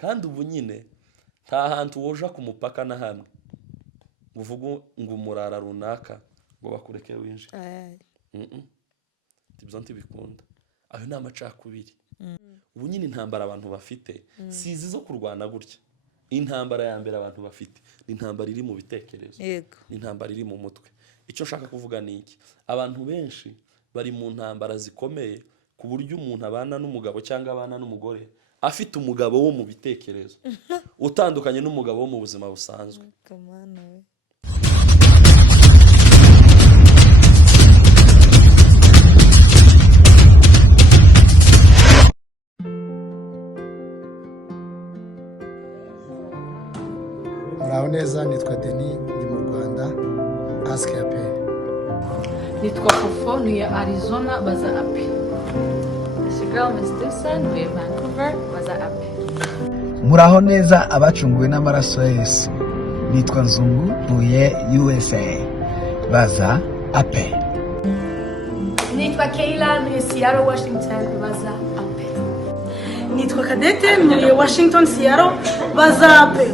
kandi ubu nyine nta hantu woja ku mupaka na hamwe uvuga ngo umurara runaka ngo bakureke winjire. Ibyo ntibikunda. Ayo ni amacakubiri. Ubu nyine intambara abantu bafite si izi zo kurwana gutya. Intambara ya mbere abantu bafite ni intambara iri mu bitekerezo, ni intambara iri mu mutwe. Icyo nshaka kuvuga ni iki: abantu benshi bari mu ntambara zikomeye ku buryo umuntu abana n'umugabo cyangwa abana n'umugore afite umugabo wo mu bitekerezo utandukanye n'umugabo wo mu buzima busanzwe. Muraho neza, nitwa Denis, ndi mu Rwanda. Ask Ape. Nitwa Fofo, ntuye Arizona, baza Ape. Girl Miss Dixon, ntuye Vancouver, baza Ape. Muraho neza abacunguwe n'amaraso ya Yesu. Nitwa Nzungu, ntuye USA, baza Ape. Nitwa Kayla, ntuye Seattle, Washington, baza Ape. Nitwa Kadete, ntuye Washington, Seattle, baza Ape.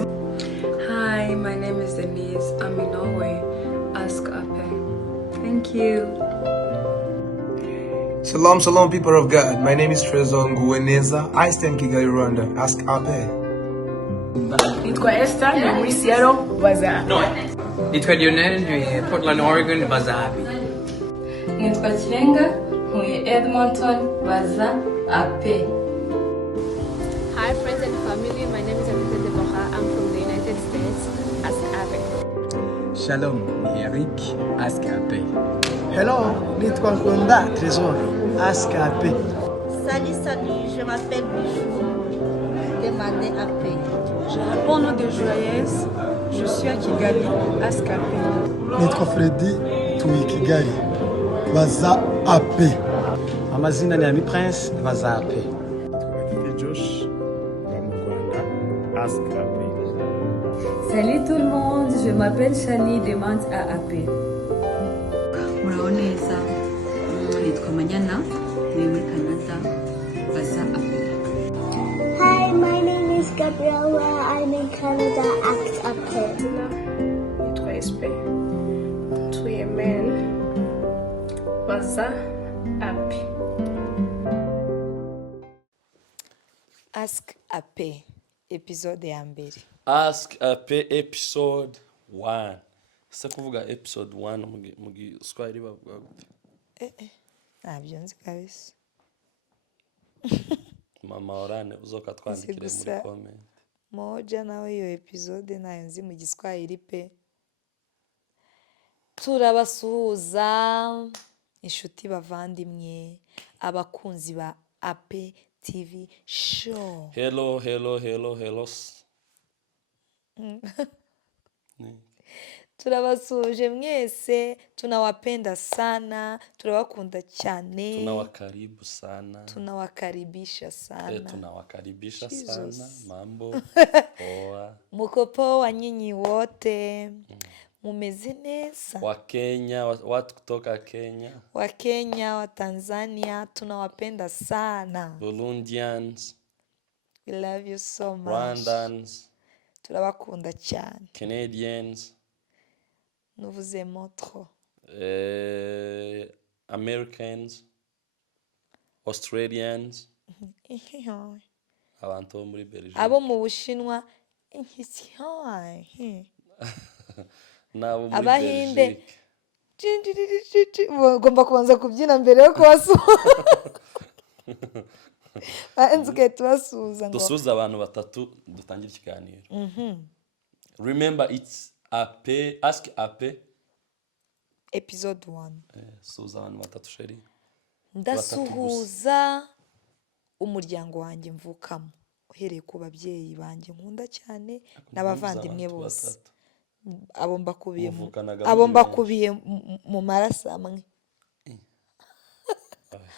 Hi, my name is Denise. I'm in Norway. Ask Ape. Thank you. Shalom, shalom, people of God. My name is Trezor Nguweneza. I stay in Kigali, Rwanda. Ask Ape. Nitwa Esther, ntuye muri Seattle, baza Ape. Nitwa Lionel, ntuye Portland, Oregon, baza Ape. Nitwa Kirenga, ntuye Edmonton, baza Ape. Hi friends and family, my name is Anita Deborah. I'm from the United States. Ask Ape. Shalom, ni Eric. Ask Ape. Hello, nitwa Nkunda Trésor. Ask Ape. Salut, je m'appelle Bijou. Demandez Ape. Je réponds au nom de Joyeuse. Je suis à Kigali. Ask Ape. Nitwa Freddy, tuye Kigali. Baza Ape. Amazina ni Ami Prince, baza Ape. Josh, Ask Ape. Salut tout le monde, je m'appelle Shani, demande à Ape. Muraho neza, nitwa Manyana, ntuye muri Canada, baza Ape. Hi, my name is Gabriella, I'm in Canada, ask Ape. Nitwa Espe, ntuye Maine, baza Ape. Ask Ape, episode ya mbere. Ask Ape episode 1. Se kuvuga episode 1 mu Giswahili bavuga gute? Ntabyo nzi kabisa. Mama Orane uzoka twandikire muri comment. Moja nawe iyo episode nayo nzi mu Giswahili pe. Turabasuhuza inshuti bavandimwe abakunzi ba Ape TV show. Hello. Turabasuje mwese, tunawapenda sana, tunawakunda cyane. Tunawakaribu sana. Tunawakaribisha sana. Tunawakaribisha sana. Mambo poa. Muko poa nyinyi wote. Mumeze neza. Wa Kenya, watu kutoka Kenya. Wa Kenya, wa Tanzania, tunawapenda sana. Burundians. We love you so much. Rwandans. Turabakunda cyane. Canadians. Nous vous aimons trop. Americans. Australians. Abantu muri Belgium. Abo mu Bushinwa. Nabo muri Abahinde. Ngomba kubanza kubyina mbere yo kubasuhuza. Banzuke tubasuhuza ngo. Dusuhuza abantu batatu dutangira ikiganiro. Remember it's Ape, Ask Ape episode 1. Suhuza abantu batatu sheri. Ndasuhuza umuryango wanjye mvukamo. Uhereye ku babyeyi banjye nkunda cyane n'abavandimwe bose. Abo mbakubiye mu maraso amwe.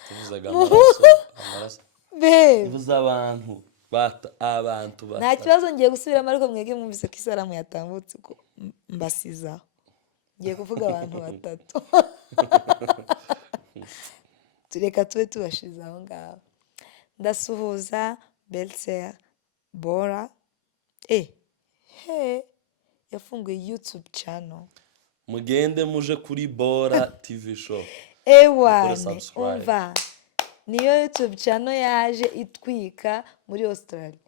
Tuvuzaga amaraso. Tuvuza abantu abantu. Nta kibazo ngiye gusubiramo ariko mwege mwumvise ko isaramu yatambutse ko mbasizaho. Ngiye kuvuga abantu batatu. Tureka tube tubashize aho ngaho. Ndasuhuza Belser, Bora yafunguye YouTube channel. Mugende muje kuri Bora TV show. Ewane umva niyo YouTube channel yaje itwika muri Australia.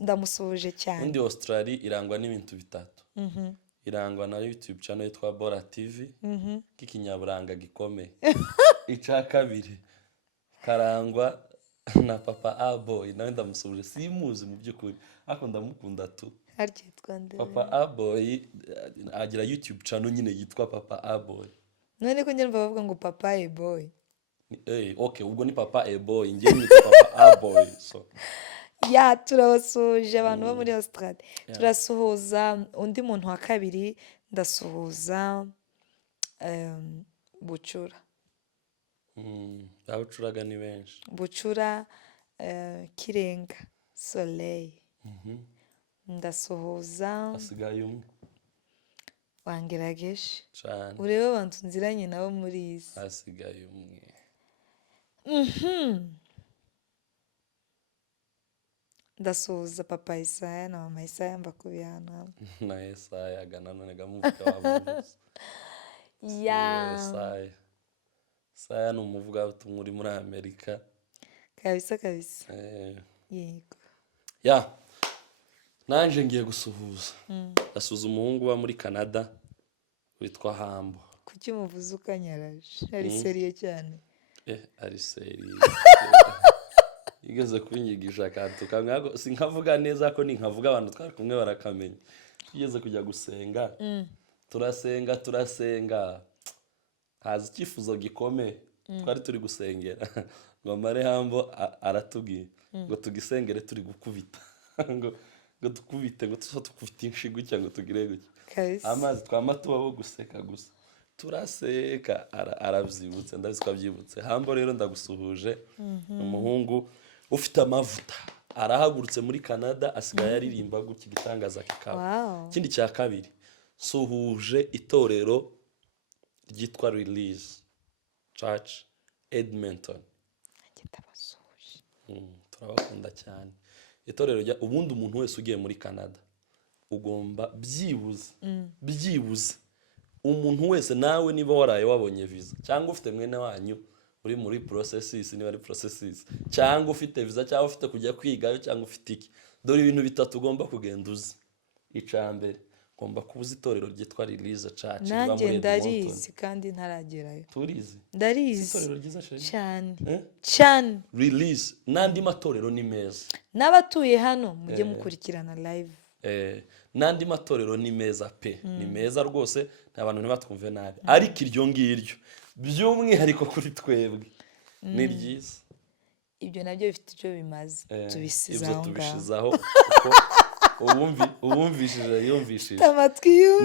Ndamusuhuje cyane. Undi Australia irangwa n'ibintu bitatu. Irangwa na YouTube channel yitwa Bora TV k'ikinyaburanga gikomeye. Ica kabiri karangwa na Papa A-Boy, nawe ndamusuhuje, simuzi mu by'ukuri ariko ndamukunda tu. Papa A-Boy agira YouTube channel nyine yitwa Papa A-Boy. None ko njye bavuga ngo Papa A-Boy. Okay, ubwo ni Papa A-Boy, njye ni Papa A-Boy. So turabasuhuje abantu bo muri Australia. Turasuhuza undi muntu wa kabiri, ndasuhuza Bucura. Abucuraga ni benshi. Bucura, Kirenga, Soleil. Ndasuhuza asigaye umwe wangerageje cyane. Urebe abantu nziranye nabo muri isi. Asigaye umwe. Ndasuhuza Papa Isaya na Mama Isaya mbakubiyana. Na Isaya gana none gamuvuga wabuze. Isaya ni umuvugabutumwa uri muri Amerika. Kabisa. Yego. Nanje ngiye gusuhuza. Ndasuhuza umuhungu wa muri Canada witwa Hambo. Kuki muvuze ukanyaraje? Ari seriye cyane. Ari seriye. Igeze kunyigisha akantu kamwe sinkavuga neza ko ninkavuga abantu twari kumwe barakamenya. Igeze kujya gusenga. Turasenga. Haza icyifuzo gikomeye. Twari turi gusengera. Ngo mare Hambo aratubwiye ngo tugisengere turi gukubita. Ngo dukubite ngo tukufite inshigo cyangwa tugire gutya. Amazi twamatubaho guseka gusa. Turaseka arabyibutse ndabizi ko abyibutse. Hambo rero ndagusuhuje. Umuhungu ufite amavuta arahagurutse muri Canada asigaye aririmba gutya gitangaza kikaba. Kindi cya kabiri suhuje itorero ryitwa Release Church Edmonton. Turabakunda cyane. Itorero rya ubundi umuntu wese ugiye muri Canada ugomba byibuze umuntu wese nawe niba waraye wabonye visa cyangwa ufite mwene wanyu uri muri processes niba ari processes cyangwa ufite visa cyangwa ufite kujya kwigayo cyangwa ufite iki, dore ibintu bitatu ugomba kugenda uzi. Icambere ugomba kubuza itorero ryitwa Release Church riba muri Edmonton. Ndarizi kandi ntaragerayo. Turizi. Ndarizi itorero ryiza cyane. Release nandi matorero ni meza. N'abatuye hano mujye mukurikirana live. Nandi matorero ni meza pe. Ni meza rwose n'abantu ntibatwumve nabi. Ariko iryo ngiryo by'umwihariko kuri twebwe ni ryiza. Ibyo nabyo bifite icyo bimaze. Tubisizaho uwumvishije yumvishije.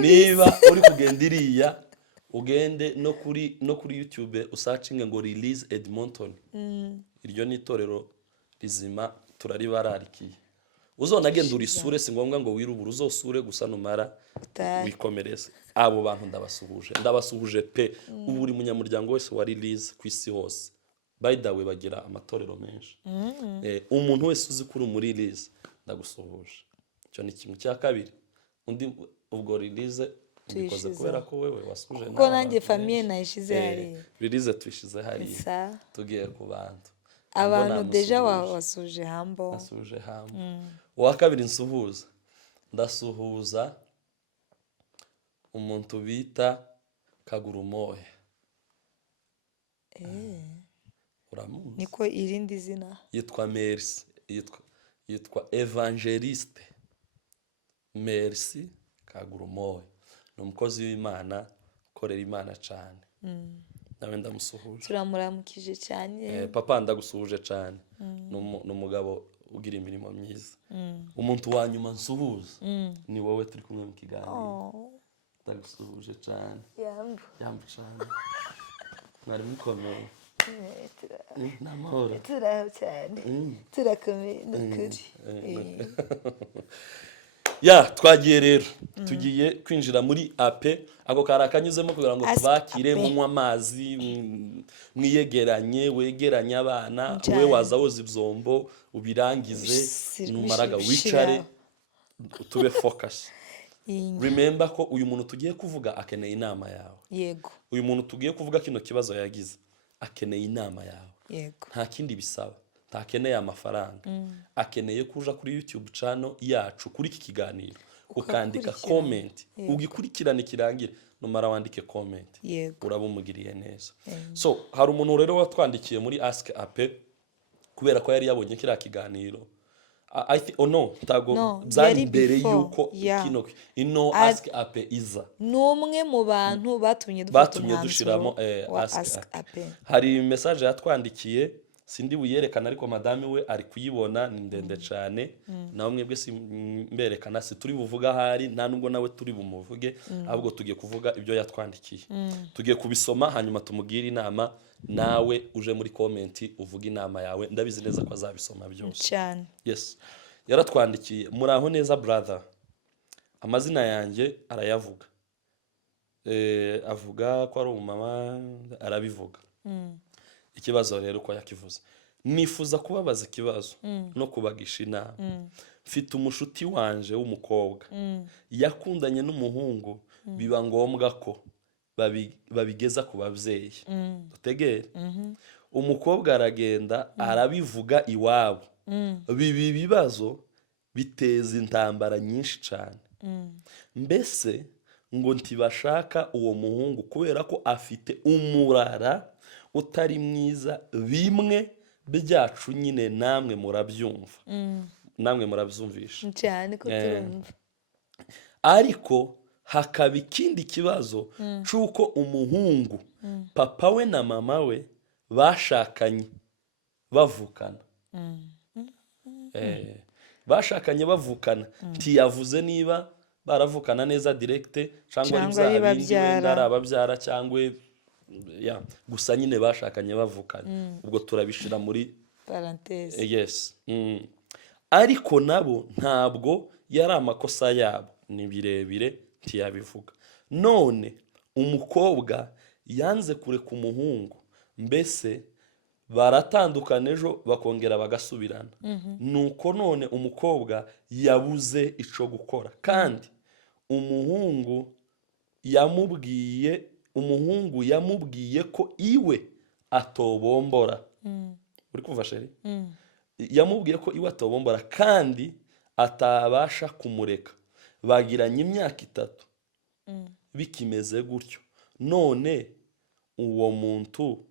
Niba uri kugenda iriya ugende no kuri YouTube usacinge ngo Release Edmonton. Iryo ni itorero rizima turaribararikiye. Uzonagenda urisure si ngombwa ngo wirubura, uzosure gusa numara wikomereze. Abo bantu ndabasuhuje pe. Ubu uri munyamuryango wese wa Release ku isi hose. By the way bagira amatorero menshi. Umuntu wese uzi kuri muri Release ndagusuhuje. Cyo ni kimwe cya kabiri. Undi ubwo Release ubikoze kubera ko wewe wasuje nawe. Ko nanjye famille nayishize hari. Release twishize hari. Tugiye ku bantu. Abantu deja wasuje Hambo. Nasuje Hambo. Wa kabiri nsuhuza. Ndasuhuza umuntu bita Kagurumoye. Uramuzi? Niko irindi zina. Yitwa Merci. Yitwa Evangeliste Merci Kagurumoye. Ni umukozi w'Imana ukorera Imana cyane. Nawe ndamusuhuje. Turamuramukije cyane. Papa ndagusuhuje cyane. Numugabo ugira imirimo myiza. Umuntu wa nyuma nsuhuza ni wowe turi kumwe mu kiganiro. Ndagusuhuje cyane. Yambu cyane. Mwari mukomeye. Namahoro. Turaho cyane. Turakomeye n'ukuri. twagiye rero tugiye kwinjira muri ape ako kari akanyuzemo kugira ngo tubakire munywa amazi mwiyegeranye wegeranye abana we waza woza ibyombo ubirangize numaraga wicare tube focus. Remember ko uyu muntu tugiye kuvuga akeneye inama yawe. Yego. Uyu muntu tugiye kuvuga kino kibazo yagize akeneye inama yawe. Yego. Nta kindi bisaba. Ntakeneye amafaranga. Akeneye kuja kuri YouTube channel yacu kuri iki kiganiro ukandika comment ugikurikirana kirangire numara wandike comment urabumugiriye neza. So hari umuntu rero watwandikiye muri Ask Ape kubera ko yari yabonye kira kiganiro. I think tago byari imbere yuko kino Ask Ape iza. Numwe mu bantu batumye dushiramo Ask Ape. Hari message yatwandikiye sindi buyerekana ariko madame we ari kuyibona ni ndende cyane nawe mwebwe simberekana si turi buvuga hari nta nubwo nawe turi bumuvuge ahubwo tugiye kuvuga ibyo yatwandikiye tugiye kubisoma hanyuma tumugira inama nawe uje muri comment uvuga inama yawe ndabizi neza ko azabisoma byose cyane. Yes, yaratwandikiye muraho neza brother, amazina yanjye arayavuga avuga ko ari umama arabivuga. Ikibazo rero uko yakivuze nifuza kubabaza ikibazo no kubagisha inama. Mfite umushuti wanje w'umukobwa yakundanye n'umuhungu biba ngombwa ko babigeza ku babyeyi. Utegere umukobwa aragenda arabivuga iwabo. Bibi bibazo biteza intambara nyinshi cyane. Mbese ngo ntibashaka uwo muhungu kubera ko afite umurara utari mwiza bimwe byacu nyine namwe murabyumva. Namwe murabyumvisha cyane ko turumva. Ariko hakaba ikindi kibazo cyuko umuhungu papa we na mama we bashakanye bavukana. Bashakanye bavukana ntiyavuze niba baravukana neza direct cyangwa bizabindi wenda ababyara cyangwa gusa nyine bashakanye bavukana. Ubwo turabishira muri parenthèse. Yes. Ariko nabo ntabwo yari amakosa yabo ni birebire ntiyabivuga. None umukobwa yanze kureka umuhungu mbese baratandukana ejo bakongera bagasubirana. Nuko none umukobwa yabuze ico gukora kandi umuhungu yamubwiye ko iwe atobombora. Uri kumva sheri? Yamubwiye ko iwe atobombora kandi atabasha kumureka. Bagiranye imyaka 3 bikimeze gutyo. None uwo muntu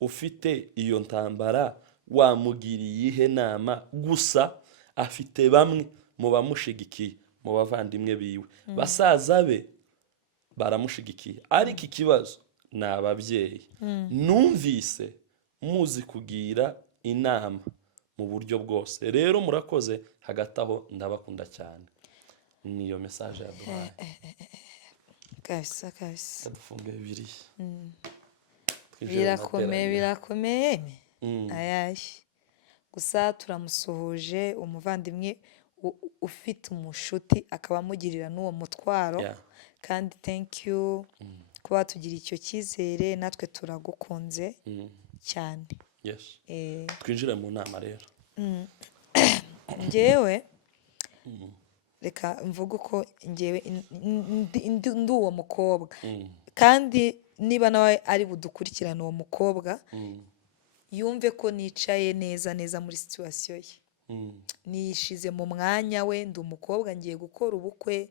ufite iyo ntambara wamugiriye ihe nama gusa afite bamwe mu bamushigikiye mu bavandimwe biwe basaza be baramushigikiye ariko ikibazo ni ababyeyi. Numvise muzi kugira inama mu buryo bwose rero murakoze hagati aho ndabakunda cyane. Niyo message yaduhaye kabisa. Dufunge bibiri birakomeye ayaye gusa turamusuhuje umuvandimwe ufite umushuti akaba amugirira n'uwo mutwaro kandi thank you kuba tugira icyo cyizere natwe turagukunze cyane. Yes. Twinjire mu nama rero. Njyewe reka mvuga uko njyewe ndi uwo mukobwa kandi niba nawe ari budukurikirana uwo mukobwa yumve ko nicaye neza muri situation ye. Nishize mu mwanya we ndi umukobwa ngiye gukora ubukwe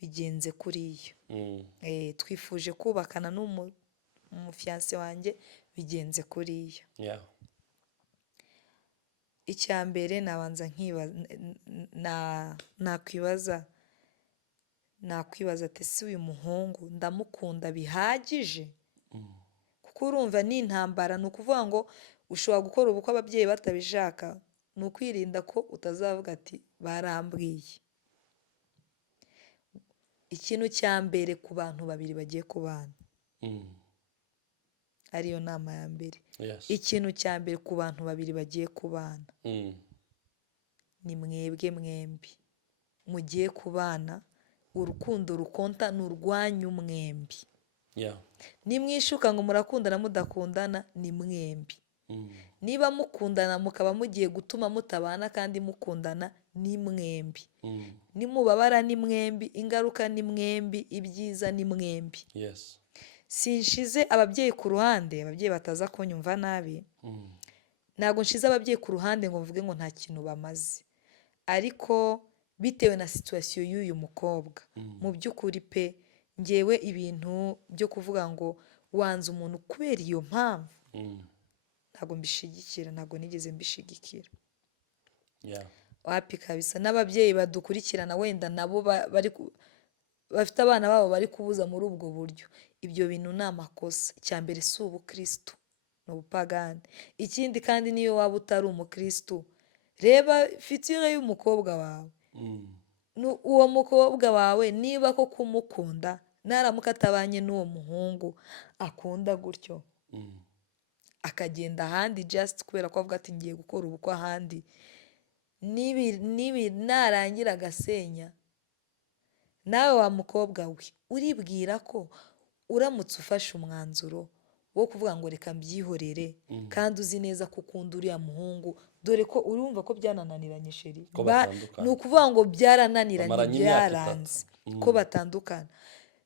bigenze kuriyo. Twifuje kubakana n'umufiance wanjye bigenze kuriyo. Icyambere nabanza nakwibaza ati si uyu muhungu ndamukunda bihagije kuko urumva ni intambara. Ni ukuvuga ngo ushobora gukora ubukwe ababyeyi batabishaka ni ukwirinda ko utazavuga ati barambwiye. Ikintu cya mbere ku bantu babiri bagiye kubana ariyo nama ya mbere. Ikintu cya mbere ku bantu babiri bagiye kubana ni mwebwe mwembi mugiye kubana urukundo rukonta ni urwanyu mwembi. Nimwishuka ngo murakundana mudakundana ni mwembi. Niba mukundana mukaba mugiye gutuma mutabana kandi mukundana ni mwembi. Nimubabara ni mwembi, ingaruka ni mwembi, ibyiza ni mwembi. Sinshize ababyeyi ku ruhande, ababyeyi bataza kunyumva nabi. Ntabwo nshize ababyeyi ku ruhande ngo mvuge ngo nta kintu bamaze, ariko bitewe na situation y'uyu mukobwa mu by'ukuri pe ngewe ibintu byo kuvuga ngo wanze umuntu kubera iyo mpamvu ntabwo mbishigikira, ntabwo nigeze mbishigikira. Wapi kabisa. N'ababyeyi badukurikirana wenda nabo bafite abana babo bari kubuza muri ubwo buryo, ibyo bintu ni amakosa. Icyambere si ubukristo, ni ubupagani. Ikindi kandi niyo waba utari umukristo, reba fitire y'umukobwa wawe. Uwo mukobwa wawe niba ko kumukunda naramuka atabanye n'uwo muhungu akunda gutyo akagenda ahandi just kubera ko avuga ati ngiye gukora ubukwe ahandi, nibi narangira agasenya, nawe wa mukobwa we uribwira ko uramutse ufashe umwanzuro wo kuvuga ngo reka mbyihorere kandi uzi neza ko ukunda uriya muhungu, dore ko urumva ko byanananiranye sheri, ni ukuvuga ngo byarananiranye, byaranze ko batandukana.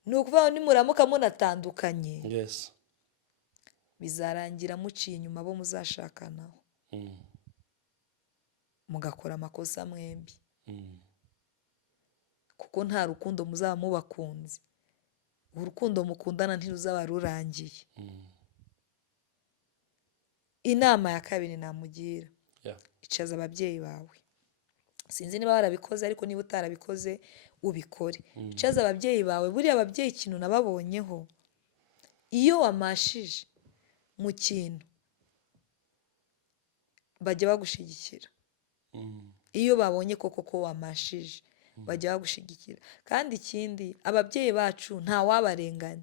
Ni ukuvuga nimuramuka munatandukanye bizarangira muciye inyuma abo muzashakanaho, mugakora amakosa mwembi, kuko nta rukundo muzaba mubakunze. Urukundo mukundana ntiruzaba rurangiye. Inama ya kabiri namugira, icaza ababyeyi bawe. Sinzi niba warabikoze, ariko niba utarabikoze ubikore. Icaza ababyeyi bawe. Buriya ababyeyi ikintu nababonyeho, iyo wamashije mu kintu bajya bagushigikira. Iyo babonye koko ko wamashije bajya bagushigikira. Kandi ikindi, ababyeyi bacu nta wabarenganya.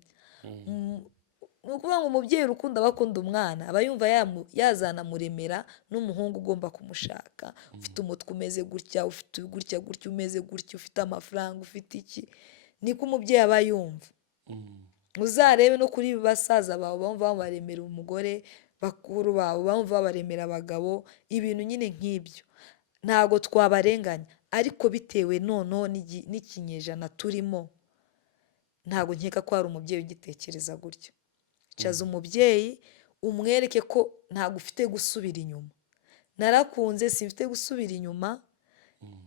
Ni ukuvuga ngo umubyeyi urukundo abakunda umwana aba yumva yazanamuremera n'umuhungu ugomba kumushaka, ufite umutwe umeze gutya, ufite gutya gutya, umeze gutya, ufite amafaranga, ufite iki, niko umubyeyi aba yumva. Uzarebe no kuri basaza bawe bumva babaremera umugore, bakuru bawe bumva babaremera abagabo, ibintu nyine nk'ibyo. Ntago twabarenganya, ariko bitewe noneho n'ikinyejana turimo, ntago nkeka ko hari umubyeyi ugitekereza gutyo. Caza umubyeyi umwereke ko ntago ufite gusubira inyuma. Narakunze, simfite gusubira inyuma,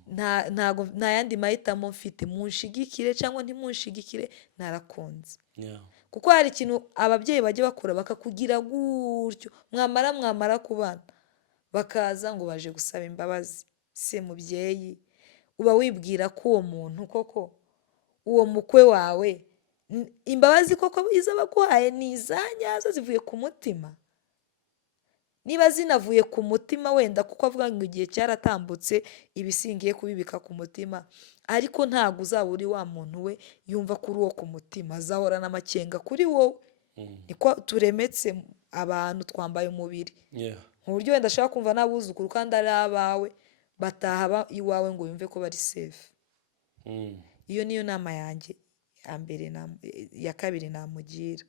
nta yandi mahitamo mfite. Munshigikire cyangwa ntimunshigikire, narakunze. Kuko hari ikintu ababyeyi bajya bakora bakakugira gutyo, mwamara kubana bakaza ngo baje gusaba imbabazi. Se mubyeyi, uba wibwira ko uwo muntu koko, uwo mukwe wawe, imbabazi koko iza baguhaye ni izanyazo zivuye ku mutima? Niba zinavuye ku mutima wenda kuko avuga ngo igihe cyaratambutse ibisingiye kubibika ku mutima, ariko ntago uzaba uri wa muntu we yumva kuri uwo ku mutima, azahora n'amakenga kuri wowe. Niko turemetse abantu, twambaye umubiri mu buryo wenda ashaka kumva n'abuzukuru kandi ari abawe bataha iwawe ngo yumve ko bari safe. Iyo niyo nama yanjye ya kabiri namugira.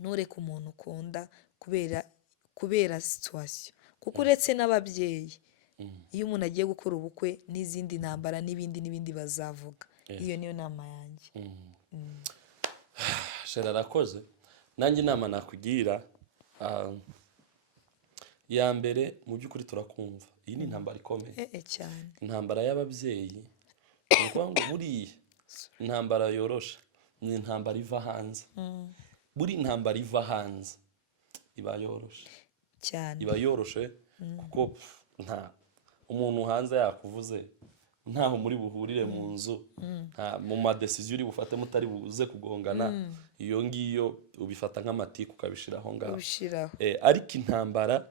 Ntureke umuntu ukunda kubera situation, kuko uretse n'ababyeyi, iyo umuntu agiye gukora ubukwe n'izindi ntambara n'ibindi bazavuga. Iyo niyo nama yanjye. Shera arakoze. Nanjye inama nakugira, ya mbere mu by'ukuri turakumva, iyi ni intambara ikomeye cyane. Intambara y'ababyeyi, ni ukuvuga ngo buriya intambara yoroshe ni intambara iva hanze. Buri intambara iva hanze iba yoroshe cyane, iba yoroshe kuko nta umuntu hanze yakuvuze, ntaho muri buhurire mu nzu, mu madecision uri bufate mutari buze kugongana, iyo ngiyo ubifata nk'amatiku ukabishiraho ngaho. Ariko intambara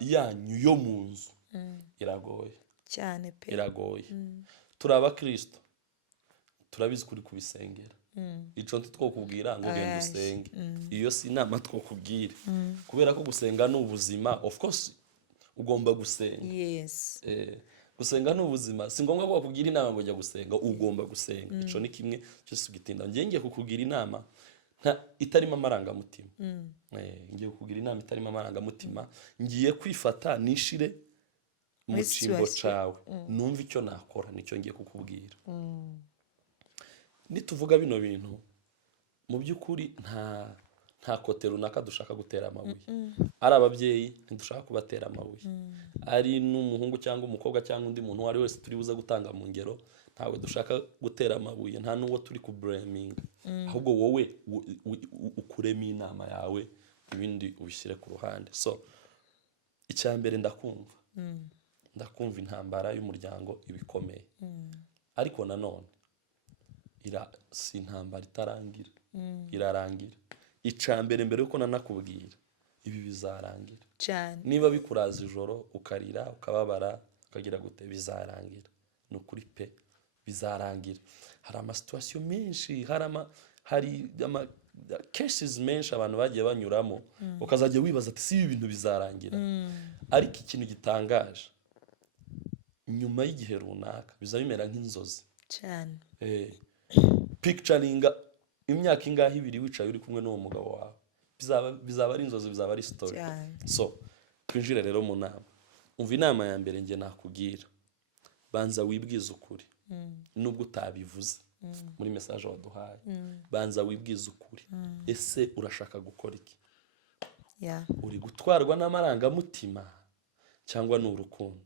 yanyu yo mu nzu iragoye cyane pe, iragoye. Turi abakristo, turabizi kuri kubisengera. Ico ntitwokubwira ngo genda usenge, iyo si inama twokubwira, kubera ko gusenga ni ubuzima. Of course ugomba gusenga, gusenga ni ubuzima si ngombwa ko bakugira inama ngo jya gusenga ugomba gusenga ico ni kimwe cyose ugitinda ngiye kukugira inama itarimo amarangamutima ngiye kukugira inama itarimo amarangamutima ngiye kwifata nishire mu cimbo cawe numva icyo nakora nicyo ngiye kukubwira nituvuga bino bintu mu by'ukuri nta kote runaka dushaka gutera amabuye ari ababyeyi ntidushaka kubatera amabuye ari n'umuhungu cyangwa umukobwa cyangwa undi muntu wari wese turi buza gutanga mu ngero ntawe dushaka gutera amabuye nta n'uwo turi ku blaminga ahubwo wowe ukuremo inama yawe ibindi ubishyire ku ruhande so icyambere ndakumva intambara y'umuryango ibikomeye ariko nanone si intambara itarangira irarangira icambere mbere yuko nanakubwira ibi bizarangira cyane niba bikuraza ijoro ukarira ukababara ukagira gute bizarangira ni ukuri pe bizarangira hari amasituwasiyo menshi hari cases menshi abantu bagiye banyuramo ukazajya wibaza ati si ibi bintu bizarangira ariko ikintu gitangaje nyuma y'igihe runaka biza bimera nk'inzozi cyane picturinga imyaka ingahe ibiri wicaye uri kumwe n'uwo mugabo wawe bizaba ari inzozi bizaba ari story so twinjire rero mu nama umva inama ya mbere nge nakubwira banza wibwize ukuri nubwo utabivuze muri message waduhaye banza wibwize ukuri ese urashaka gukora iki uri gutwarwa n'amarangamutima cyangwa ni urukundo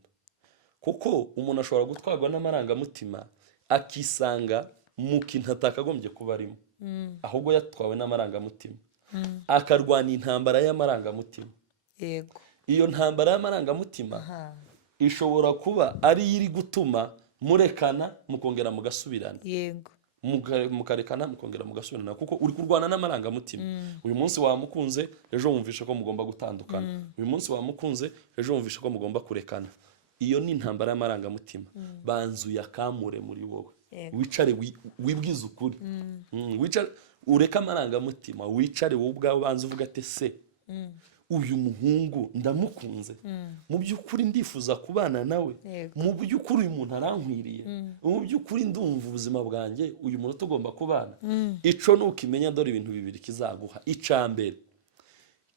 kuko umuntu ashobora gutwarwa n'amarangamutima akisanga mu kintu atakagombye kuba arimo ahubwo yatwawe n'amarangamutima akarwana intambara y'amarangamutima yego iyo ntambara y'amarangamutima ishobora kuba ari iri gutuma murekana mukongera mugasubirana yego mukarekana mukongera mugasubirana kuko uri kurwana n'amarangamutima uyu munsi wamukunze ejo wumvishe ko mugomba gutandukana uyu munsi wamukunze ejo wumvishe ko mugomba kurekana iyo ni intambara y'amarangamutima banzu yakamure muri wowe wicare wibwize ukuri wicare ureka amarangamutima wicare wowe ubwawe banza uvuga ati se uyu muhungu ndamukunze mu by'ukuri ndifuza kubana nawe mu by'ukuri uyu muntu arankwiriye mu by'ukuri ndumva ubuzima bwanjye uyu muntu tugomba kubana ico nukimenya dore ibintu bibiri kizaguha icambere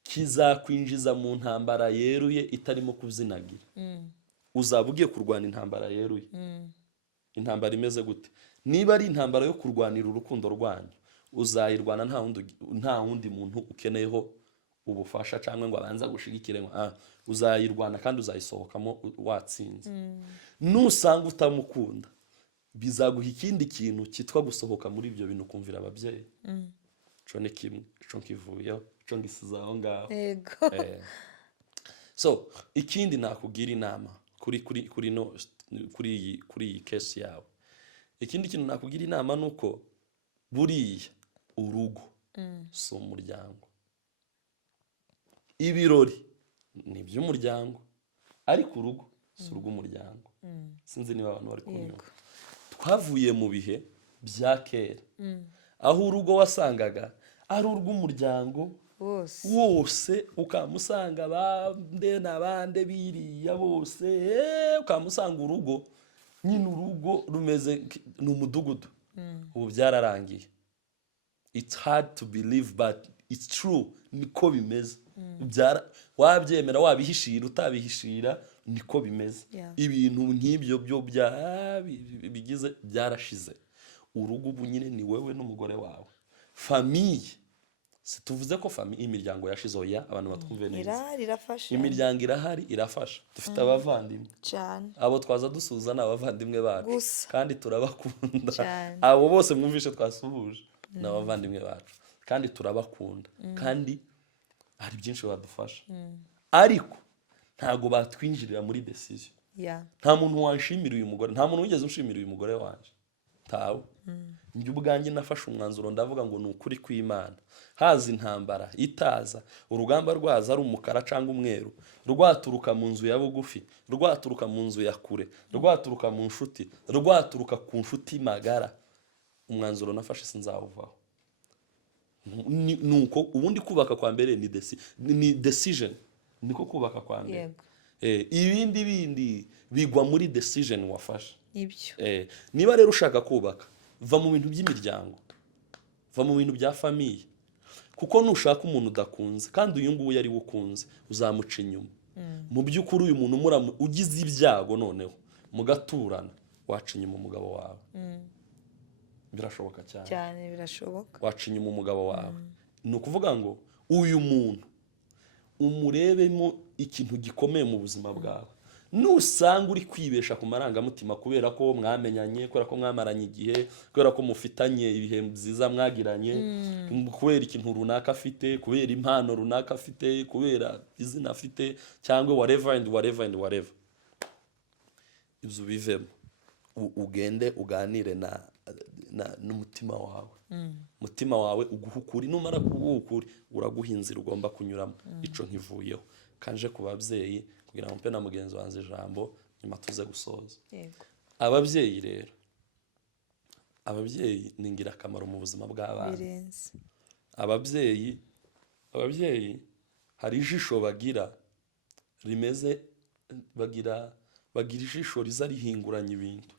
kizakwinjiza mu ntambara yeruye itarimo kuzinagira uzaba ugiye kurwana intambara yeruye intambara imeze gute niba ari intambara yo kurwanira urukundo rwanyu uzayirwana nta wundi muntu ukeneyeho ubufasha cyangwa ngo abanza gushigikire uzayirwana kandi uzayisohokamo watsinze nusanga utamukunda bizaguha ikindi kintu cyitwa gusohoka muri ibyo bintu kumvira ababyeyi cyo ni kimwe cyo nkivuyeho cyo ngisize aho ngaho so ikindi nakugira inama kuri iyi case yawe ikindi kintu nakugira inama nuko buriya urugo si umuryango ibirori ni iby'umuryango ariko urugo si urw'umuryango sinzi niba abantu bari kunyura twavuye mu bihe bya kera aho urugo wasangaga ari urw'umuryango wose ukamusanga bande n'abande biriya bose ukamusanga urugo nyine urugo rumeze ni umudugudu ubu byararangiye it's hard to believe but it's true niko bimeze wabyemera wabihishira utabihishira niko bimeze ibintu nk'ibyo byo bigize byarashize urugo ubu nyine ni wewe n'umugore wawe famiye situvuze ko imiryango yashize oya abantu batwumve neza imiryango irahari irafasha dufite abavandimwe abo twaza dusuza ni abavandimwe bacu kandi turabakunda abo bose mwumvishe twasuhuje ni abavandimwe bacu kandi turabakunda kandi hari byinshi badufasha ariko ntago batwinjirira muri decision nta muntu wanshimira uyu mugore nta muntu wigeze ushimira uyu mugore wanje tawe njye ubwanjye nafashe umwanzuro ndavuga ngo ni ukuri kw'Imana haza intambara itaza urugamba rwaza ari umukara cyangwa umweru rwaturuka mu nzu ya bugufi rwaturuka mu nzu ya kure rwaturuka mu nshuti rwaturuka ku nshuti magara umwanzuro nafashe sinzawuvaho nuko ubundi kubaka kwa mbere ni decision niko kubaka kwa mbere ibindi bigwa muri decision wafashe. Ibyo. Niba rero ushaka kubaka, va mu bintu by'imiryango, va mu bintu bya famiye, kuko nushaka umuntu udakunze kandi uyu nguyu yari ukunze uzamuca inyuma. Mu by'ukuri uyu muntu ugize ibyago noneho mugaturana waca inyuma umugabo wawe. Birashoboka cyane birashoboka. Waca inyuma umugabo wawe. Ni ukuvuga ngo uyu muntu umurebemo ikintu gikomeye mu buzima bwawe. Nusanga uri kwibesha ku marangamutima kubera ko mwamenyanye, kubera ko mwamaranye igihe, kubera ko mufitanye ibihe byiza mwagiranye, kubera ikintu runaka afite, kubera impano runaka afite, kubera izina afite, cyangwa whatever and whatever, ibyo bivemo ugende uganire n'umutima wawe. Umutima wawe uguha ukuri, numara kuguha ukuri uraguha inzira ugomba kunyuramo. Ico nkivuyeho kanje ku babyeyi kugira ngo mpe na mugenzi wanjye ijambo nyuma tuze gusoza. Ababyeyi rero, ababyeyi ni ingirakamaro mu buzima bw'abana. Ababyeyi hari ijisho bagira rimeze, bagira ijisho riza rihinguranya ibintu,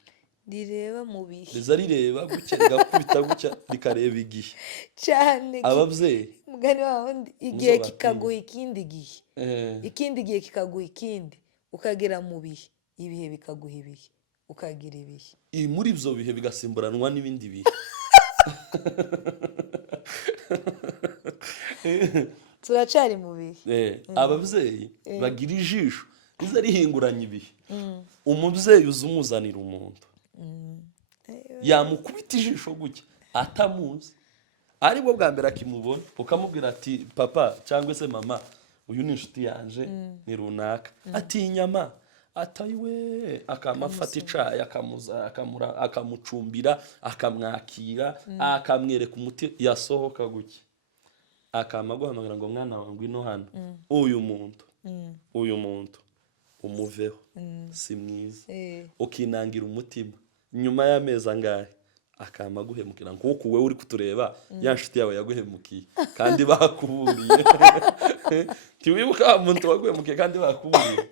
rireba mu bihe, riza rireba gutya rigakubita gutya rikareba igihe cyane. Ababyeyi mugani wawe igihe kikaguha ikindi gihe, ikindi gihe kikaguha ikindi, ukagera mu bihe, ibihe bikaguha ibihe, ukagira ibihe, muri ibyo bihe bigasimburanwa n'ibindi bihe. turacari mu bihe. Ababyeyi bagira ijisho riza rihinguranya ibihe. Umubyeyi uza umuzanira umuntu, yamukubita ijisho gutya atamuzi, ari bwo bwa mbere akimubona, ukamubwira ati papa cyangwa se mama, uyu ni inshuti yanje ni runaka, ati inyama, atayiwe, akamafata icayi akamucumbira, akamwakira, akamwereka umuti, yasohoka gutya, akamaguhamagara ngo mwana wawe ngwino hano, uyu muntu umuveho, si mwiza, ukinangira umutima. Nyuma y'amezi angahe akamaguhemukira, nk'uko wewe uri kutureba ya nshuti yawe yaguhemukiye kandi bakuburiye. Tiwibuka umuntu waguhemukiye kandi bakuburiye.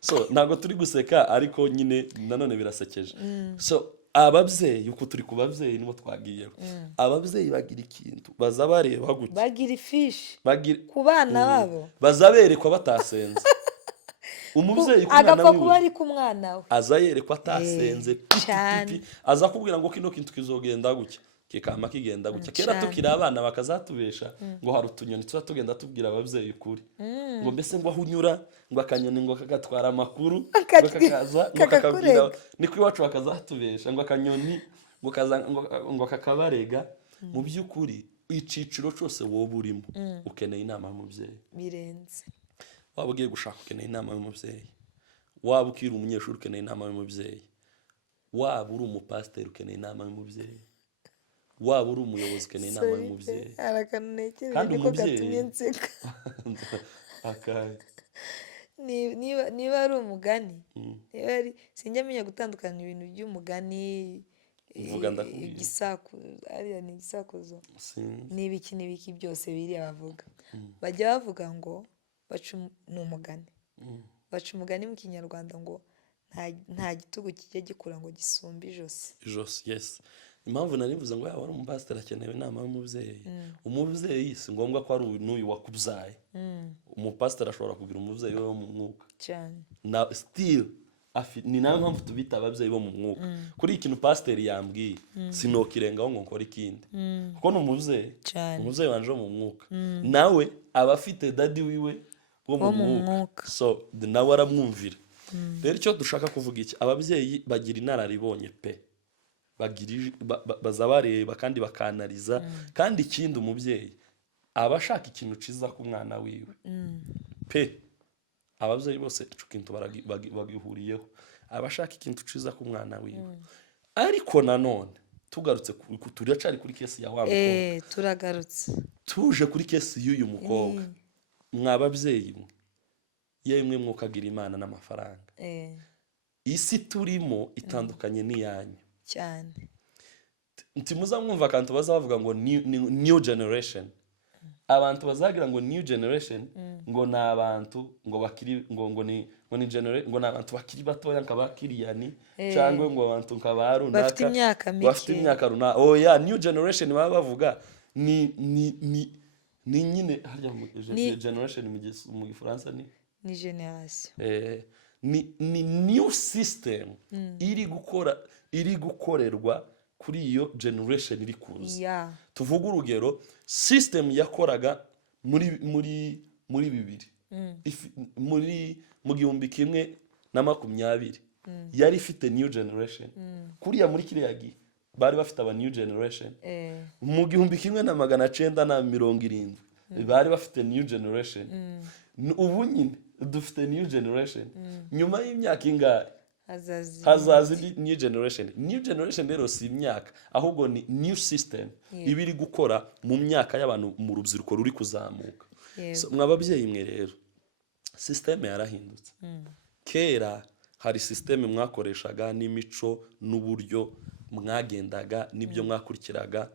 So ntabwo turi guseka, ariko nyine nanone birasekeje. So ababyeyi, uko turi ku babyeyi nibo twagiyeho, ababyeyi bagira ikintu baza bareba gutya, bagira ifishi ku bana babo, baza berekwa batasenze. Umubyeyi agapfa kuba ari ku mwana we, aza yerekwa atasenze cyane, aza kubwira ngo kino kintu kizogenda gutya, kikama kigenda gutya. Kera tukiri abana bakazatubesha ngo hari utunyoni tuba tugenda tubwira ababyeyi ukuri, ngo mbese ngo ahunyura, ngo akanyoni ngo kagatwara amakuru, ngo kakaza ngo kakabwira, niko iwacu bakazatubesha ngo akanyoni ngo kaza ngo kakabarega. Mu by'ukuri iciciro cyose wowe urimo ukeneye inama y'umubyeyi birenze. Waba ugiye gushaka ukeneye inama y'umubyeyi, waba ukiri umunyeshuri ukeneye inama y'umubyeyi, waba uri umupasiteri ukeneye inama y'umubyeyi, waba uri umuyobozi ukeneye inama y'umubyeyi. Kandi umubyeyi niba ari umugani, sinjya amenya gutandukanya ibintu by'umugani, igisakuzo n'ibiki byose biriya bavuga. Bajya bavuga ngo ni umugani, baca umugani mu kinyarwanda ngo nta gitugu kijya gikura ngo gisumbe ijosi. Yes. Impamvu narivuze ngo yaba ari umupasiteri akenewe inama y'umubyeyi. Umubyeyi si ngombwa ko ari n'uyu wakubyaye. Umupasiteri ashobora kugira umubyeyi we wo mu mwuka cyane, na still ni nayo mpamvu tubita ababyeyi bo mu mwuka. Kuri ikintu pasiteri yambwiye sinokirengaho ngo nkore ikindi, kuko ni umubyeyi wanje wo mu mwuka, nawe aba afite dadi wiwe wo mu mwuka, so nawe aramwumvira. Rero icyo dushaka kuvuga iki, ababyeyi bagira inararibonye pe, baza bareba kandi bakanariza. Kandi ikindi, umubyeyi aba ashaka ikintu ciza ku mwana wiwe pe. Ababyeyi bose ico kintu bagihuriyeho, aba ashaka ikintu ciza ku mwana wiwe. Ariko nanone tugarutse turacari kuri kesi ya wa mukobwa, turagarutse tuje kuri kesi y'uyu mukobwa. Mwababyeyi yemwe mwokagira imana n'amafaranga, isi turimo itandukanye n'iyanyu cyane. Ntimuza mwumva akantu baza bavuga ngo new generation. Abantu bazagira ngo new generation ngo ni abantu ngo bakiri ngo ngo ni ngo ni abantu bakiri batoya nk'abakiriyani cyangwa ngo abantu nk'aba runaka bafite imyaka mike, bafite imyaka runaka. Oya, new generation baba bavuga ni nyine harya generation mu Gifaransa ni generation. Ni new system iri gukorerwa kuri iyo generation iri kuza. Tuvuga urugero, system yakoraga muri bibiri mu 2020 yari ifite new generation. Kuriya muri kiriya gihe bari bafite aba new generation. Mu 1970 bari bafite new generation. Ubu nyine dufite new generation. Nyuma y'imyaka ingahe hazaza new generation. New generation rero si imyaka, ahubwo ni new system ibiri gukora mu myaka y'abantu mu rubyiruko ruri kuzamuka. Mwababyeyi mwe rero, system yarahindutse. Kera hari system mwakoreshaga n'imico n'uburyo mwagendaga n'ibyo mwakurikiraga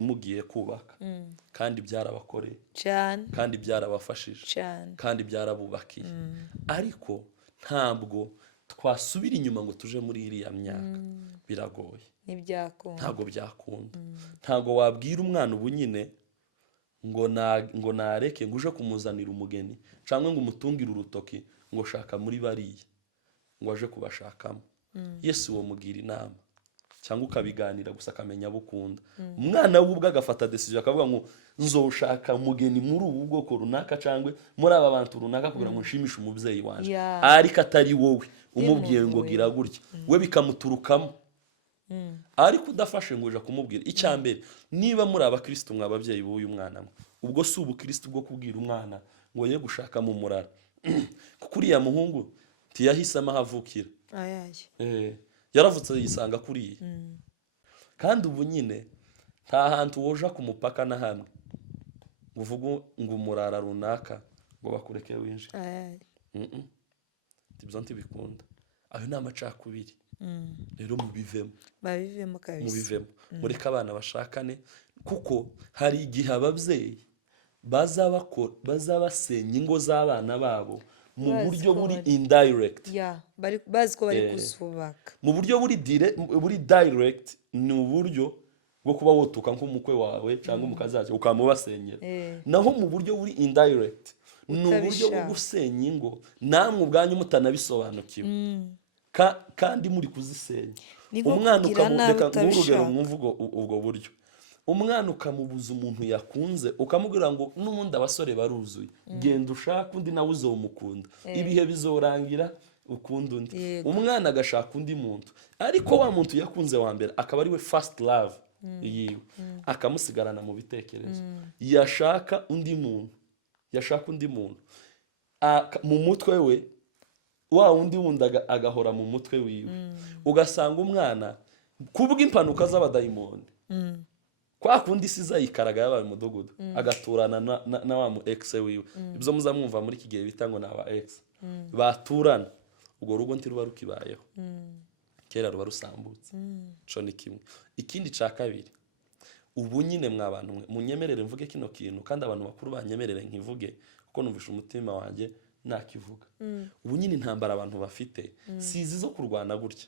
mugiye kubaka, kandi byarabakoreye cyane, kandi byarabafashije cyane, kandi byarabubakiye. Ariko ntabwo twasubira inyuma ngo tuje muri iriya myaka, biragoye, ntabwo byakunda. Ntabwo wabwira umwana ubu nyine ngo nareke ngo uje kumuzanira umugeni cyangwa ngo umutungire urutoki ngo shaka muri bariya ngo aje kubashakamo. Yesu uwo mugira inama cyangwa ukabiganira gusa akamenya abo ukunda. Umwana we ubwe agafata decision akavuga ngo nzoshaka umugeni muri ubu bwoko runaka cyangwa muri aba bantu runaka kugira ngo nshimishe umubyeyi wanje, ariko atari wowe umubwiye ngo gira gutya, we bikamuturukamo. Ariko udafashe ngo uje kumubwira icyambere, niba muri abakristo mwababyeyi b'uyu mwana mwe, ubwo si ubukristo bwo kubwira umwana ngo ye gushaka mu murara. Kuko uriya muhungu ntiyahisemo ahavukira, yaravutse yisanga kuriya. Kandi ubu nyine nta hantu woja ku mupaka na hamwe uvuga ngo umurara runaka ngo bakureke winjira. Ibyo ntibikunda. Ayo ni amacakubiri. Rero mubivemo kabisa, mubivemo, mureke abana bashakane, kuko hari igihe ababyeyi bazabasenya ingo z'abana babo mu buryo buri indirect. bazi ko bari kuzubaka. Mu buryo buri direct ni uburyo bwo kuba wotuka nk'umukwe wawe cyangwa umukazaje ukamubasenyera. Naho mu buryo buri indirect ni uburyo bwo gusenya ingo namwe ubwanyu mutanabisobanukiwe, kandi muri kuzisenya. Umwana ukamubeka nk'urugero mwumvugo ubwo buryo, umwana ukamubuza umuntu yakunze ukamubwira ngo n'ubundi abasore baruzuye, genda ushaka undi nawe uzomukunda, ibihe bizorangira ukunda undi. Umwana agashaka undi muntu, ariko wa muntu yakunze wa mbere akaba ari we first love yiwe, akamusigarana mu bitekerezo. Yashaka undi muntu mu mutwe we, wa undi wundi agahora mu mutwe wiwe. Ugasanga umwana kubw'impanuka z'abadayimoni, kwa kundi siza yikaraga yabaye umudugudu, agaturana na wa mu ex wiwe. Ibyo muzamwumva muri kigihe bita ngo naba ex baturana, ubwo rugo ntiruba rukibayeho, kera ruba rusambutse. Co ni kimwe. Ikindi ca kabiri, ubu nyine mwabantu mwe munyemerere mvuge kino kintu, kandi abantu bakuru banyemerere nkivuge kuko numvisha umutima wanjye nakivuga. Ubu nyine intambara abantu bafite sizi zo kurwana gutya.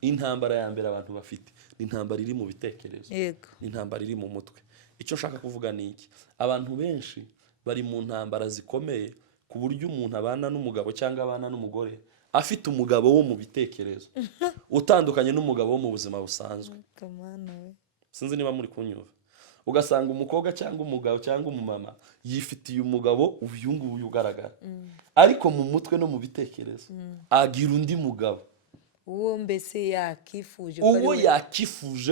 Intambara ya mbere abantu bafite ni intambara iri mu bitekerezo, ni intambara iri mu mutwe. Icyo nshaka kuvuga ni iki: abantu benshi bari mu ntambara zikomeye ku buryo umuntu abana n'umugabo cyangwa abana n'umugore afite umugabo wo mu bitekerezo utandukanye n'umugabo wo mu buzima busanzwe. Sinzi niba muri kunyumva. Ugasanga umukobwa cyangwa umugabo cyangwa umumama yifitiye umugabo uyu nguyu ugaragara, ariko mu mutwe no mu bitekerezo agira undi mugabo uwo mbese yakifuje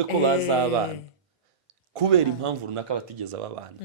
ko bazabana kubera impamvu runaka batigeze babana.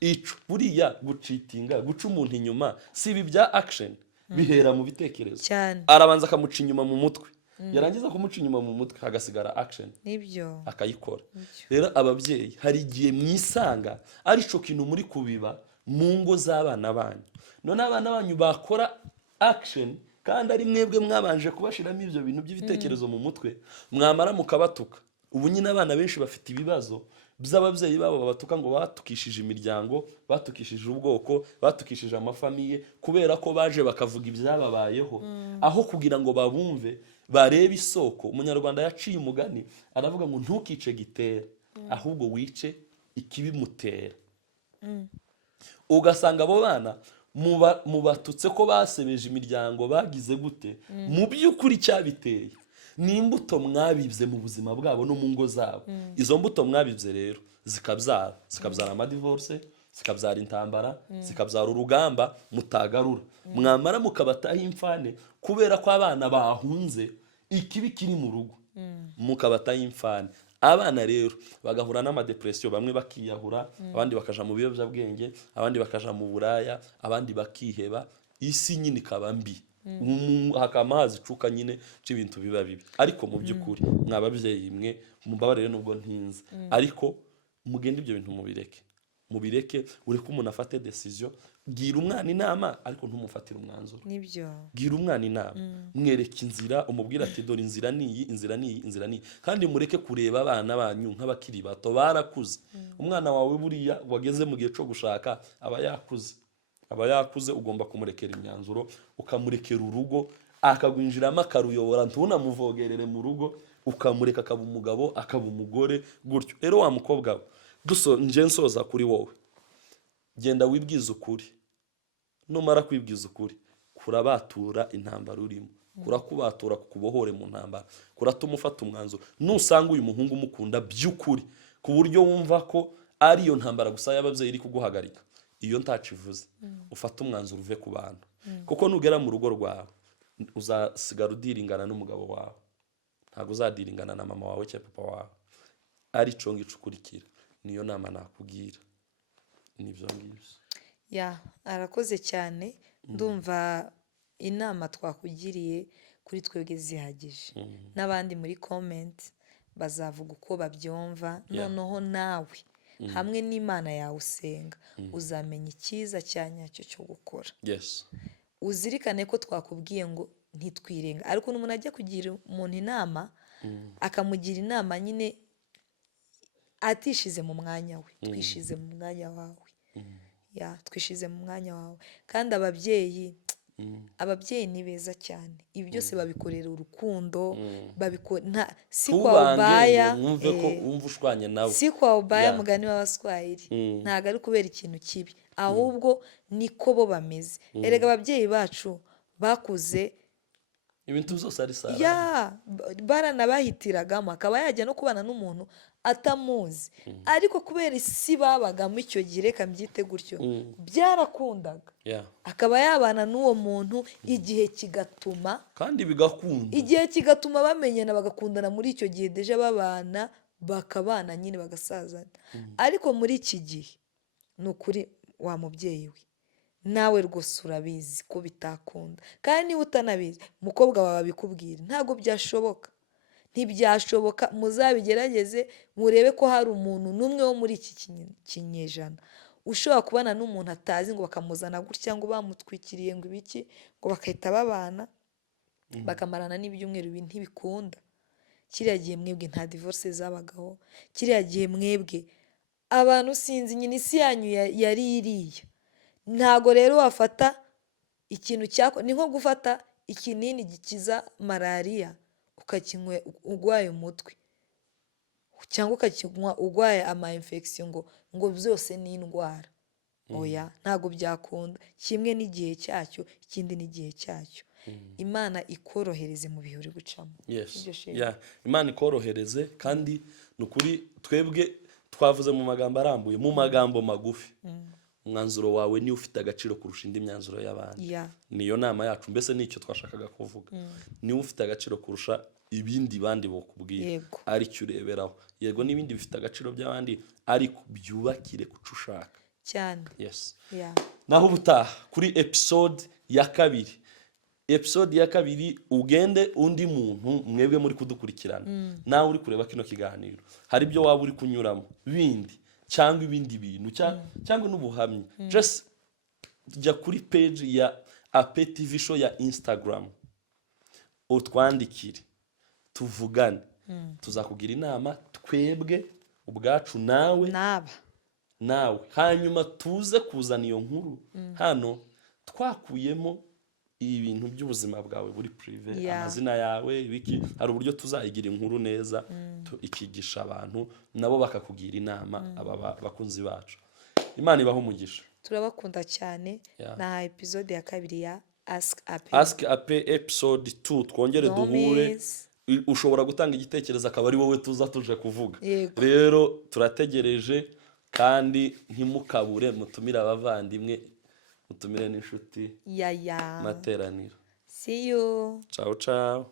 Ico buriya gucitinga, guca umuntu inyuma, si ibi bya action bihera mu bitekerezo. Arabanza akamuca inyuma mu mutwe, yarangiza kumuca inyuma mu mutwe hagasigara action, nibyo akayikora. Rero ababyeyi hari igihe mwisanga ari cyo kintu muri kubiba mu ngo z'abana banyu, none abana banyu bakora action kandi ari mwebwe mwabanje kubashiramo ibyo bintu by'ibitekerezo mu mutwe, mwamara mukabatuka. Ubu nyine abana benshi bafite ibibazo by'ababyeyi babo babatuka ngo batukishije imiryango, batukishije ubwoko, batukishije amafamiye, kubera ko baje bakavuga ibyababayeho aho kugira ngo babumve barebe isoko. Umunyarwanda yaciye umugani aravuga ngo ntukice gitera ahubwo wice ikibimutera. Ugasanga abo bana mubatutse ko basebeje imiryango bagize gute, mu by'ukuri cyabiteye ni imbuto mwabibye mu buzima bwabo no mu ngo zabo. Izo mbuto mwabibye rero zikabyara amadivorce, zikabyara intambara, zikabyara urugamba mutagarura, mwamara mukabataho imfane kubera ko abana bahunze ikibi kiri mu rugo, mukabataho imfane. Abana rero bagahura n'amadepresiyo, bamwe bakiyahura, abandi bakaja mu biyobyabwenge, abandi bakaja mu buraya, abandi bakiheba, isi nyine ikaba mbi, hakama hazicuka nyine c'ibintu biba bibi. Ariko mu by'ukuri mwababyeyi mwe mumbabarire nubwo ntinze, ariko mugende ibyo bintu mubireke, ureke umuntu afate decision. Gira umwana inama ariko ntumufatire umwanzuro. Nibyo. Gira umwana inama, mwereke inzira, umubwira ati dore inzira niyi, kandi mureke kureba abana banyu nk'abakiri bato, barakuze. Umwana wawe buriya wageze mu gihe cyo gushaka aba yakuze, ugomba kumurekera imyanzuro, ukamurekera urugo, akagwinjiramo akaruyobora, ntunamuvogerere mu rugo, ukamureka akaba umugabo, akaba umugore gutyo. Rero wa mukobwa nje nsoza kuri wowe, genda wibwiza ukuri. Numara kwibwiza ukuri, kurabatura intambara urimo, kurakubatura kukubohore mu ntambara, kuratuma ufata umwanzuro. Nusanga uyu muhungu umukunda by'ukuri ku buryo wumva ko ari iyo ntambara gusa y'ababyeyi iri kuguhagarika, iyo ntacivuze, ufata umwanzuro uve ku bantu. Kuko nugera mu rugo rwawe uzasigara udiringana n'umugabo wawe, ntabwo uzadiringana na mama wawe cyangwa papa wawe. Ari cyo ngicukurikira, niyo nama nakubwira. Nibyo ngibyo. Arakoze cyane. Ndumva inama twakugiriye kuri twebwe zihagije. N'abandi muri comment bazavuga uko babyumva, noneho nawe hamwe n'Imana yawe usenga uzamenya icyiza cya nyacyo cyo gukora. Uzirikane ko twakubwiye ngo ntitwirenga, ariko umuntu ajya kugira umuntu inama akamugira inama nyine atishize mu mwanya we. Twishize mu mwanya wawe, twishize mu mwanya wawe. Kandi ababyeyi ni beza cyane, ibi byose babikorera urukundo, si kwa ubaya, si kwa ubaya mugani w'Abaswahili, ntabwo ari kubera ikintu kibi, ahubwo niko bo bameze. Erega ababyeyi bacu bakuze ibintu byose ari sara, baranabahitiragamo, akaba yajya no kubana n'umuntu atamuzi, ariko kubera isi babagamo icyo gihe, reka mbyite gutyo, byarakundaga, akaba yabana n'uwo muntu igihe kigatuma, kandi bigakunda, igihe kigatuma bamenyana bagakundana. Muri icyo gihe deja babana, bakabana nyine bagasazana. Ariko muri iki gihe ni ukuri wa mubyeyi we, nawe rwose urabizi ko bitakunda, kandi niba utanabizi umukobwa wawe abikubwira, ntabwo byashoboka, ntibyashoboka. Muzabigerageze murebe ko hari umuntu n'umwe wo muri iki kinyejana ushobora kubana n'umuntu atazi, ngo bakamuzana gutya, ngo bamutwikiriye ngo ibiki, ngo bakahita babana bakamarana n'ibyumweru. Ibi ntibikunda. Kiriya gihe mwebwe nta divorce zabagaho, kiriya gihe mwebwe abantu sinzi nyine isi yanyu yari iriya. Ntago rero wafata ikintu ni nko gufata ikinini gikiza malariya ukakinywa urwaye umutwe, cyangwa ukakinywa urwaye ama infection ngo byose ni indwara. Oya, ntago byakunda. Kimwe n'igihe cyacyo, ikindi n'igihe cyacyo. Imana ikorohereze mu bihe uri gucamo. Imana ikorohereze, kandi nukuri twebwe twavuze mu magambo arambuye, mu magambo magufi. Umwanzuro wawe ni ufite agaciro kurusha indi myanzuro y'abandi. Niyo nama yacu, mbese nicyo twashakaga kuvuga. Ni ufite agaciro kurusha ibindi bandi bokubwira, aricyo ureberaho. Yego n'ibindi bifite agaciro by'abandi, ariko byubakire kuco ushaka cyane. Naho ubutaha kuri episode ya kabiri ugende undi muntu, mwebwe muri kudukurikirana, nawe uri kureba kino kiganiro, hari ibyo waba uri kunyuramo bindi cyangwa ibindi bintu cyangwa n'ubuhamya, just jya kuri page ya Ape TV Show ya Instagram, utwandikire tuvugane, tuzakugira inama twebwe ubwacu nawe nawe hanyuma tuze kuzana iyo nkuru hano twakuyemo ibintu by'ubuzima bwawe buri prive amazina yawe ibiki hari uburyo tuzayigira inkuru neza ikigisha abantu nabo bakakugira inama aba bakunzi bacu. Imana ibaho umugisha, turabakunda cyane. Na episode ya kabiri ya Ask Ape episode 2 twongere duhure. Ushobora gutanga igitekerezo akaba ari wowe tuza tuje kuvuga. Rero turategereje kandi ntimukabure mutumire abavandimwe mutumire n'inshuti materaniro. See you. Ciao ciao.